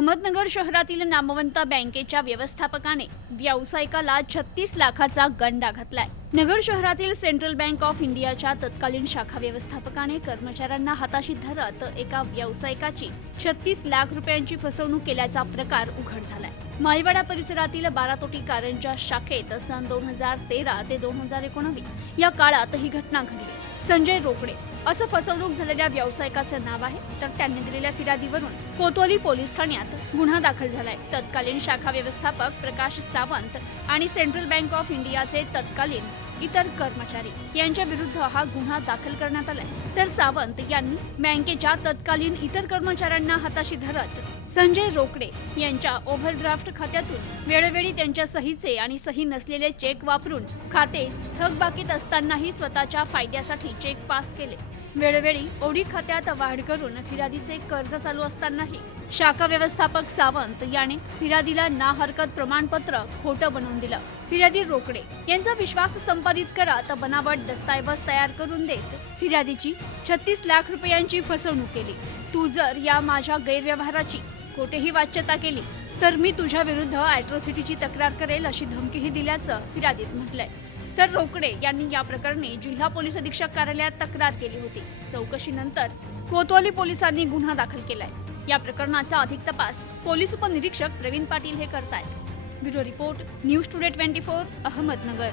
अहमदनगर शहरातील नामवंत बँकेच्या व्यवस्थापकाने व्यावसायिकाला 36 लाखाचा गंडा घातलाय। नगर शहरातील सेंट्रल बँक ऑफ इंडियाच्या तत्कालीन शाखा व्यवस्थापकाने कर्मचाऱ्यांना हाताशी धरत एका व्यावसायिकाची 36 लाख रुपयांची फसवणूक केल्याचा प्रकार उघड झालाय। माळीवाडा परिसरातील 12 तोटी कारंजा शाखेत सन 2013 ते 2019 या काळात ही घटना घडली। संजय रोकडे असं फसवणूक झालेल्या व्यावसायिकाचे नाव आहे। तर त्यांनी दिलेल्या फिर्यादीवरून कोतवाली पोलीस ठाण्यात गुन्हा दाखल झालाय। तत्कालीन शाखा व्यवस्थापक प्रकाश सावंत आणि सेंट्रल बँक ऑफ इंडियाचे तत्कालीन इतर कर्मचारी यांच्या विरुद्ध हा गुन्हा दाखल करण्यात आलाय। तर सावंत यांनी बँकेच्या तत्कालीन इतर कर्मचाऱ्यांना हाताशी धरत संजय रोकडे यांच्या ओव्हरड्राफ्ट खात्यातून वेळोवेळी त्यांच्या सहीचे आणि सही नसलेले चेक वापरून खाते थकबाकीत असतानाही स्वतःच्या फायद्यासाठी चेक पास केले। वेळोवेळी ओढी खात्यात वाढ करून फिर्यादीचे कर्ज चालू असतानाही शाखा व्यवस्थापक सावंत याने फिर्यादीला ना हरकत प्रमाणपत्र खोटं बनवून दिलं। फिर्यादी रोकडे यांचा विश्वास संपादित करत बनावट दस्तऐवज तयार करून देत फिर्यादीची 36 लाख रुपयांची फसवणूक केली। तू जर या माझ्या गैरव्यवहाराची कोठेही वाच्यता केली तर मी तुझ्या विरुद्ध ॲट्रॉसिटीची तक्रार करेल अशी धमकीही दिल्याचं फिर्यादीत म्हटलंय। तर रोकडे यांनी या प्रकरणी जिल्हा पोलीस अधीक्षक कार्यालयात तक्रार केली होती। चौकशीनंतर कोतवाली पोलिसांनी गुन्हा दाखल केलाय। या प्रकरणाचा अधिक तपास पोलीस उपनिरीक्षक प्रवीण पाटील हे करतायत। Bureau report news today 24 Ahmednagar.